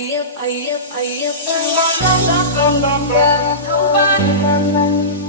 Hãy subscribe cho kênh Ghiền Mì Gõ để không bỏ lỡ những video hấp dẫn.